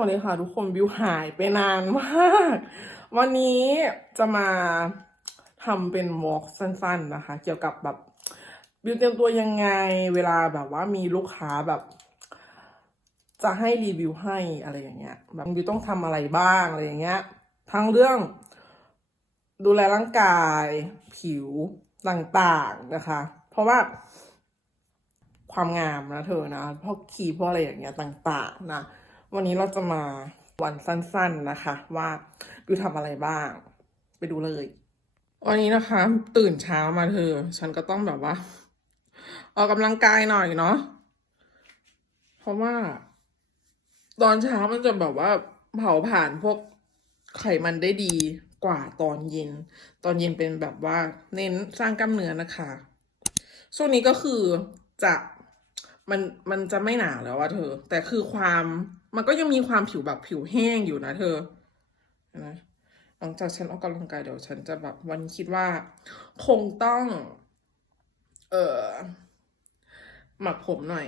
วัสดีค่ะทุกคนบิวหายไปนานมาก วันนี้จะมาทำเป็นวอล์กสั้น ๆนะคะ เกี่ยวกับแบบบิวเตรียมตัวยังไงเวลาแบบว่ามีลูกค้าแบบ จะให้รีวิวให้อะไรอย่างเงี้ยแบบบิวต้องทำอะไรบ้างอะไรอย่างเงี้ยทั้งเรื่อง ดูแลร่างกาย ผิวต่างๆนะคะ เพราะว่าความงามนะเธอนะพวกคีพวกอะไรอย่างเงี้ยต่าง ๆ นะ วันนี้เราจะมาวันสั้นๆนะคะ ว่าบิวทำอะไรบ้าง ไปดูเลย วันนี้นะคะ ตื่นเช้ามาเธอ ฉันก็ต้องแบบว่า ออกกำลังกายหน่อยเนาะเพราะว่า ตอนเช้ามันจะแบบว่าเผาผ่านพวกไขมันได้ดีกว่าตอนเย็น ตอนเย็นเป็นแบบว่า เน้นสร้างกล้ามเนื้อนะคะ ช่วงนี้ก็คือจะมันมันจะไม่หนาแล้วอะเธอ แต่คือความ มันก็ยังมีความผิวแบบผิวแห้งอยู่นะเธอนะหลังจากฉันออกกำลังกายเดี๋ยวฉันจะแบบวันคิดว่า คงต้อง เอ่อหมักผมหน่อย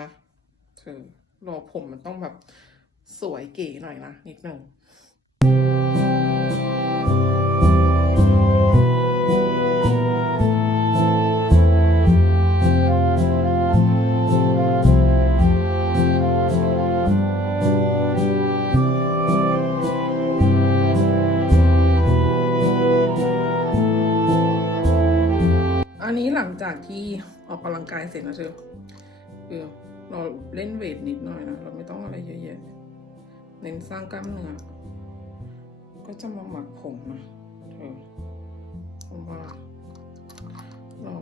นะเธอรอผมมันต้องแบบสวยเก๋หน่อยนะนิดหนึ่ง จากที่ออกกำลังกายเสร็จนะเธอคือเราเล่นเวทนิดหน่อยนะเราไม่ต้องอะไรเยอะแยะเน้นสร้างกล้ามเนื้อก็จะมาหมักผมนะเธอเพราะว่าเรา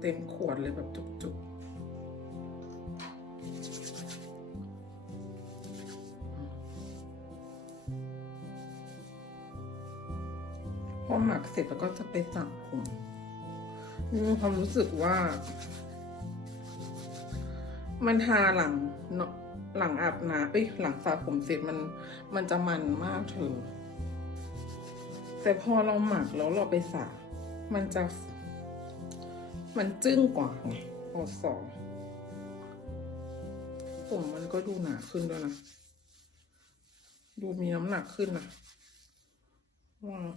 เต็มขวดเลยแบบจุกๆ กเสร็จแล้วก็จะไปสระผมมีความรู้สึกว่า มันทาหลังเนอะหลังอาบน้ำเอ้ยหลังสระผมเสร็จมัน มันจะมันมากเธอแต่พอเราหมักแล้วเราไปสระมันจะ มันจึ้งกว่าไงพอสองผมมันก็ดูหนาขึ้นด้วยนะ ดูมีน้ำหนักขึ้นนะว้าว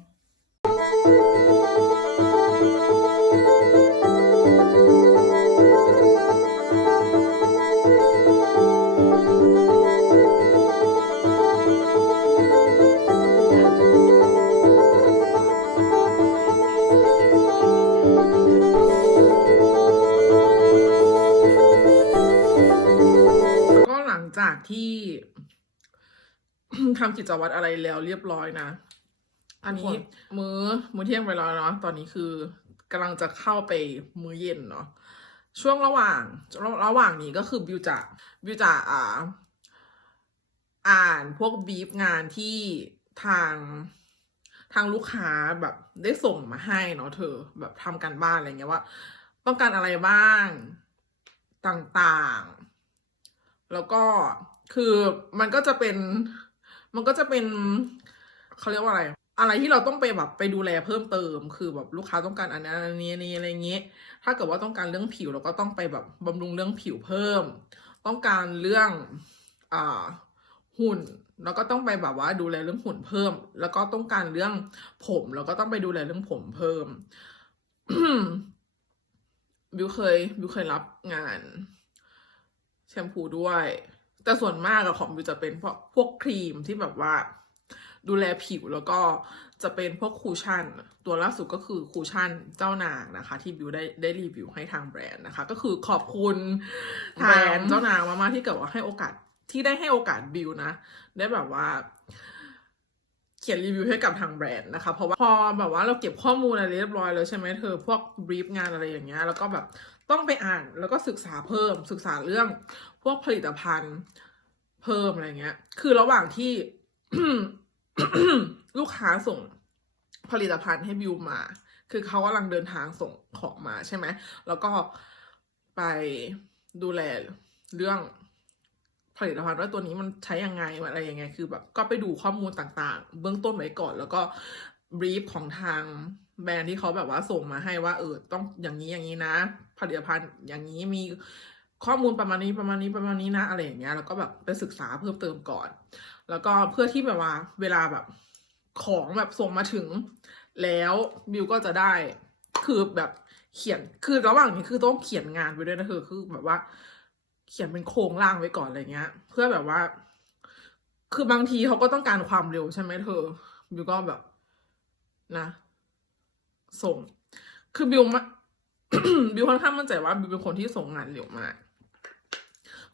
ก็หลังจากที่ทำกิจวัตรอะไรแล้วเรียบร้อยนะ อันนี้มื้อมื้อเที่ยงไปแล้วเนาะตอนนี้คือกำลังจะเข้าไปมื้อเย็นเนาะช่วงระหว่างระระหว่างนี้ก็คือบิวจะบิวจะอ่าอ่านพวกบีฟงานที่ทางทางลูกค้าแบบได้ส่งมาให้เนาะเธอแบบทำการบ้านอะไรเงี้ยว่า ต้องการอะไรบ้างต่างๆ แล้วก็คือมันก็จะเป็น มันก็จะเป็นเขาเรียกว่าอะไร อะไรที่เราต้องไปแบบไปดูแลเพิ่มเติม คือแบบลูกค้าต้องการอันนั้นอันนี้อันนี้อะไรเงี้ยถ้าเกิดว่าต้องการเรื่องผิวเราก็ต้องไปแบบบำรุงเรื่องผิวเพิ่ม ต้องการเรื่องอ่าหุ่นแล้วก็ต้องไปแบบว่าดูแลเรื่องหุ่นเพิ่ม แล้วก็ต้องการเรื่องผมแล้วก็ต้องไปดูแลเรื่องผมเพิ่มบิวเคยบิวเคยรับงานแชมพูด้วย แต่ส่วนมากอะของบิวจะเป็นพวกพวกครีมที่แบบว่า ดูแลผิวแล้วก็จะเป็นพวกคูชั่น ตัวล่าสุดก็คือคูชั่นเจ้านางนะคะ ที่บิวได้ได้รีวิวให้ทางแบรนด์นะคะ ก็คือขอบคุณทางเจ้านางมากๆที่เกิดว่าให้โอกาสที่ได้ให้โอกาสบิวนะ ได้แบบว่า เขียนรีวิวให้กับทางแบรนด์นะคะ เพราะว่าพอแบบว่าเราเก็บข้อมูลอะไรเรียบร้อยแล้วใช่ไหมเธอพวกบรีฟงานอะไรอย่างเงี้ยแล้วก็แบบต้องไปอ่านแล้วก็ศึกษาเพิ่มศึกษาเรื่อง พวกผลิตภัณฑ์เพิ่มอะไรเงี้ย คือระหว่างที่ ลูกค้าส่งผลิตภัณฑ์ให้บิวมา คือเขากำลังเดินทางส่งของมาใช่ไหม แล้วก็ไปดูแลเรื่องผลิตภัณฑ์ว่าตัวนี้มันใช้ยังไงอะไรยังไง คือแบบก็ไปดูข้อมูลต่างๆ เบื้องต้นไว้ก่อน แล้วก็บรีฟของทางแบรนด์ที่เขาแบบว่าส่งมาให้ว่าเออต้องอย่างนี้อย่างนี้นะ ผลิตภัณฑ์อย่างนี้มีข้อมูลประมาณนี้ประมาณนี้ประมาณนี้นะอะไรอย่างเงี้ยแล้วก็แบบไปศึกษาเพิ่มเติมก่อน แล้วก็เพื่อที่แบบว่าเวลาแบบ ของแบบส่งมาถึง แล้วบิวก็จะได้คือแบบเขียนคือระหว่างนี้คือต้องเขียนงานไปด้วยนะเธอคือแบบว่า เขียนเป็นโครงร่างไว้ก่อนอะไรเงี้ย เพื่อแบบว่า คือบางทีเขาก็ต้องการความเร็วใช่ไหมเธอบิวก็แบบนะ ส่ง คือบิวมาบิวค่อนข้างมั่นใจว่าบิวเป็นคนที่ส่งงานเร็วมาก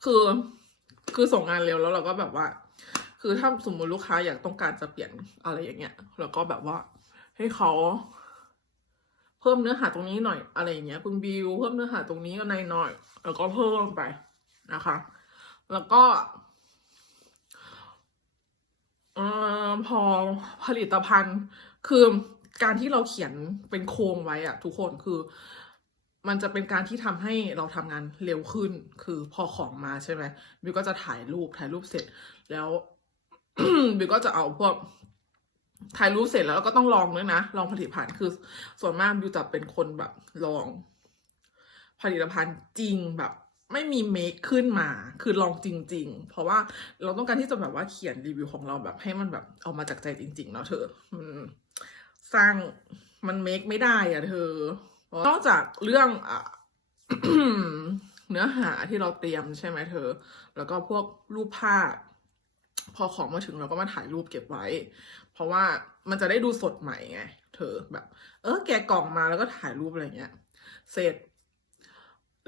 คือคือส่งงานเร็วแล้วเราก็แบบว่า คือถ้าสมมติลูกค้าอยากต้องการจะเปลี่ยนอะไรอย่างเงี้ยเราก็แบบว่า ให้เขาเพิ่มเนื้อหาตรงนี้หน่อยอะไรอย่างเงี้ยคุณบิวเพิ่มเนื้อหาตรงนี้ก็ในหน่อย แล้วก็เพิ่มไปนะคะ แล้วก็เออพอผลิตภัณฑ์คือการที่เราเขียนเป็นโครงไว้อะทุกคนคือ มันจะเป็นการที่ทำให้เราทำงานเร็วขึ้น คือพอของมาใช่ไหมบิวก็จะถ่ายรูปถ่ายรูปเสร็จ แล้ว บิวก็จะเอาพวกถ่ายรูปเสร็จแล้วก็ต้องลองด้วยนะ ลองผลิตภัณฑ์คือ ส่วนมากบิวจะเป็นคนแบบลอง ผลิตภัณฑ์จริงแบบ ไม่มีเมคขึ้นมา คือลองจริง ๆ เพราะว่าเราต้องการที่จะแบบว่าเขียนรีวิวของเราแบบให้มันแบบเอามาจากใจจริง ๆ เนาะเธอสร้างมันเมคไม่ได้อะเธอนอกจากเรื่องอะเนื้อหาที่เราเตรียมใช่ไหมเธอ แล้วก็พวกรูปภาพ พอของมาถึงเราก็มาถ่ายรูปเก็บไว้ เพราะว่ามันจะได้ดูสดใหม่ไง เธอแบบ เออแกะกล่องมาแล้วก็ถ่ายรูปอะไรเงี้ย เสร็จ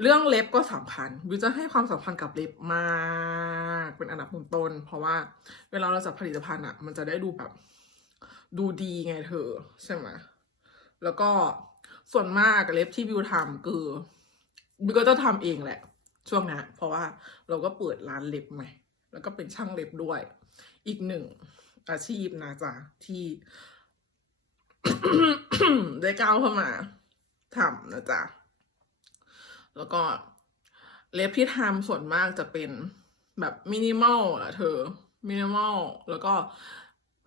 เรื่องเล็บก็สำคัญบิวจะให้ความสำคัญกับเล็บมากเป็นอันดับต้นๆเพราะว่า เวลาเราจัดผลิตภัณฑ์อะมันจะได้ดูแบบ ดูดีไงเธอ ใช่ไหมแล้วก็ส่วนมากเล็บที่บิวทำคือบิวก็จะทำเองแหละ ช่วงนั้นเพราะว่าเราก็เปิดร้านเล็บใหม่ แล้วก็เป็นช่างเล็บด้วย อีกหนึ่งอาชีพนะจ๊ะ ที่ ได้ก้าวเข้ามาทำนะจ๊ะ แล้วก็เล็บที่ทำส่วนมากจะเป็นแบบมินิมอลอะเธอมินิมอลแล้วก็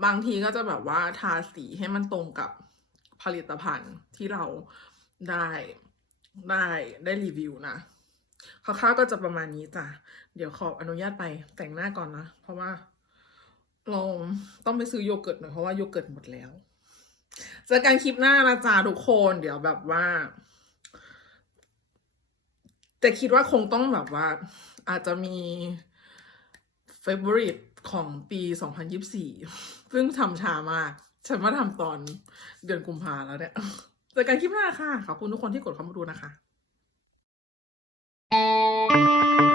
บางทีก็จะแบบว่าทาสีให้มันตรงกับผลิตภัณฑ์ที่เราได้ได้ได้รีวิวนะ คร่าวๆก็จะประมาณนี้จ้ะ เดี๋ยวขออนุญาตไปแต่งหน้าก่อนนะ เพราะว่าเราต้องไปซื้อโยเกิร์ตหน่อยเพราะว่าโยเกิร์ตหมดแล้ว เจอกันคลิปหน้านะจ๊ะทุกคน เดี๋ยวแบบว่า แต่คิดว่าคงต้องแบบว่า อาจจะมี favorite ของปี 2024 ซึ่งทำช้ามาก ฉันมาทำตอนเดือนกุมภาแล้วเนี่ย เจอกันคลิปหน้าค่ะ ขอบคุณทุกคนที่กดเข้ามาดูนะคะ thank you